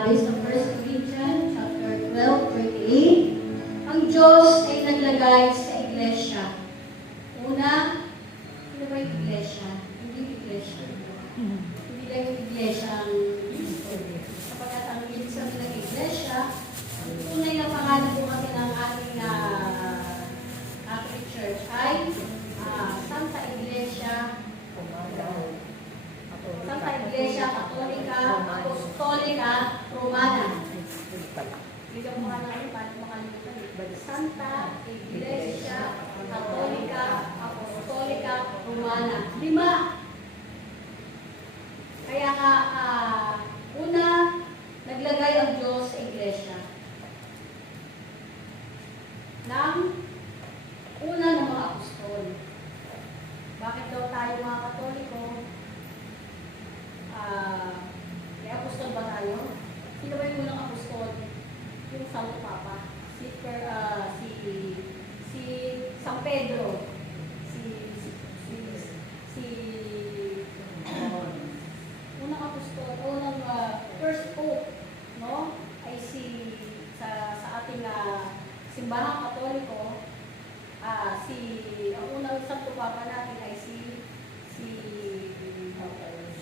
Sa 1 Corinthians chapter 12:28, ang Diyos ay naglagay sa iglesia. Una, sino ba yung iglesia? Hindi yung iglesia. Hindi lang yung iglesia ang sapagkat ang ibig sabihin ng iglesia, ang tunay na pangalan po kasi ng ating Catholic Church ay Santa Iglesia Katolika Apostolika Romana. Bigyan mo nga namin para makalimutan. Santa Iglesia Katolika Apostolika Romana. 5. Kaya nga, una, naglagay ang Diyos sa iglesia ng una ng mga apostol. Bakit daw tayo mga Katoliko? May apostol ba tayo? Sino ba yung unang apostol? Yung Santo Papa. Si San Pedro. Unang apostol, unang first pope, no? Ay sa ating simbahang Katoliko, ang unang Santo Papa natin ay si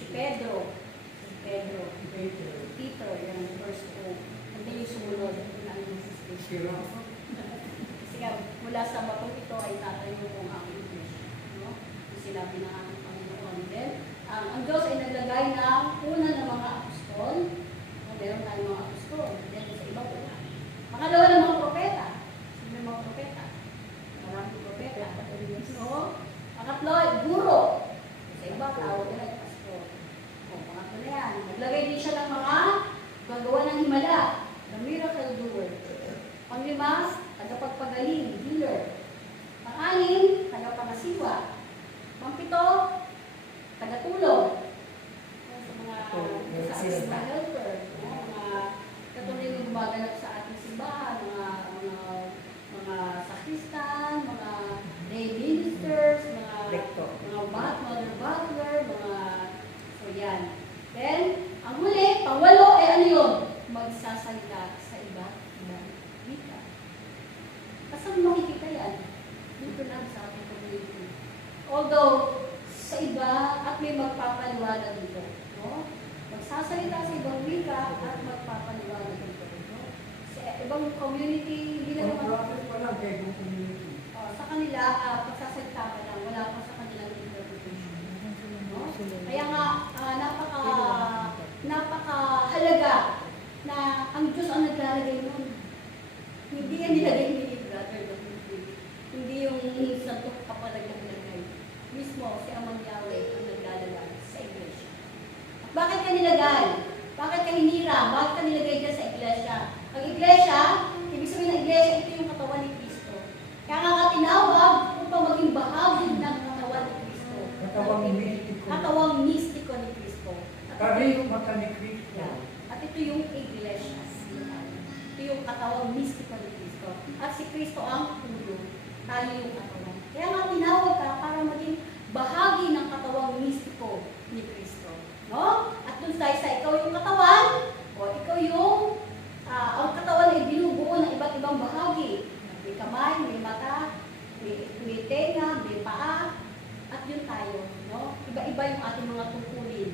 Pedro. Peter, yung first pope. Hindi yung sumunod. Kasi mula sa batong ito ay tatayo kung ang iglesia. No? Yung sinabi ng ating Panginoon. Then, ang Diyos ay naglagay ng una ng mga apostol. Meron tayong mga apostol. Then, sa iba po na. Pangalawa ng mga propeta. Sino yung mga propeta? Maraming propeta. No? Pangatlo, guro. Sa iba, tawag nila ay pastor. Pangatlo na yan. Naglagay din siya ng mga gagawa ng himala. The miracle doer. Panglima, tagapagpagaling, healer. Pang-anim, tagapangasiwa. Pang-pito, tagatulong. Sa mga helper. Mga katulad yung gumaganap sa ating simbahan. Mga sakristan, mga lay ministers, mga mother butler, so yan. Then, ang huli, pang-walo, ano yun? Magsasalita sa iba't ibang wika. Saan makikita yan? Dito lang sa ating community. Although, sa iba, at may magpapaliwanag dito. No? Magsasalita sa ibang wika at magpapaliwanag dito. No? Sa ibang community, hindi na naman. Sa kanila, pagsasalita ka lang, wala pa sa kanilang interpretation. No? Kaya nga, napakahalaga na ang Diyos ang naglalagay nun. Hindi yan nilagay ni brother, hindi yung santo kapalag na nilagay. Mismo, si Amang Yahweh ang naglalagay sa iglesia. At bakit ka nilagay? Bakit ka hinira? Bakit ka nilagay dyan sa iglesia? Ang iglesia, ibig sabihin ng iglesia, ito yung katawan ni Kristo. Kaya nga tinawag upang maging bahagi ng katawan ni Kristo. Katawang mistiko ni Kristo. At ito yung iglesia. Ito yung katawang mistiko ni Kristo. At si Kristo ang ulo. Tayo yung katawan. Kaya nga tinawag ka para maging bahagi ng katawang mistiko ni Kristo. No? At dun tayo sa ikaw yung katawan, o ikaw yung ang katawan ay binubuo ng iba't ibang bahagi. May kamay, may mata, may tenga, may paa, at yun tayo. No? Iba-iba yung ating mga tungkulin.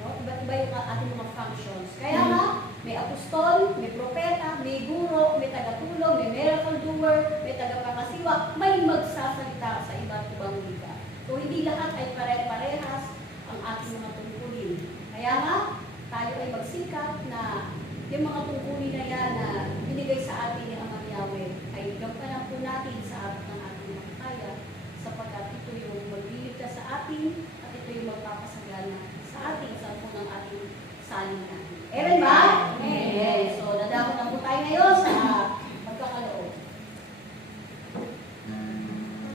No? Iba-iba yung ating mga functions. Kaya nga, may apostol, may propeta, may guro, may tagatulong, may miracle doer, may tagapangasiwa, may magsasalita sa iba't ibang wika. So, hindi lahat ay pare-parehas ang ating mga tungkulin. Kaya nga, tayo ay magsikap na yung mga tungkulin na yan na binigay sa atin ni Amang Yahweh ay gampanan po natin sa ating makakaya sapagkat ito yung magliligtas sa atin at ito yung magpapasagana sa ating sa ng ating salinan.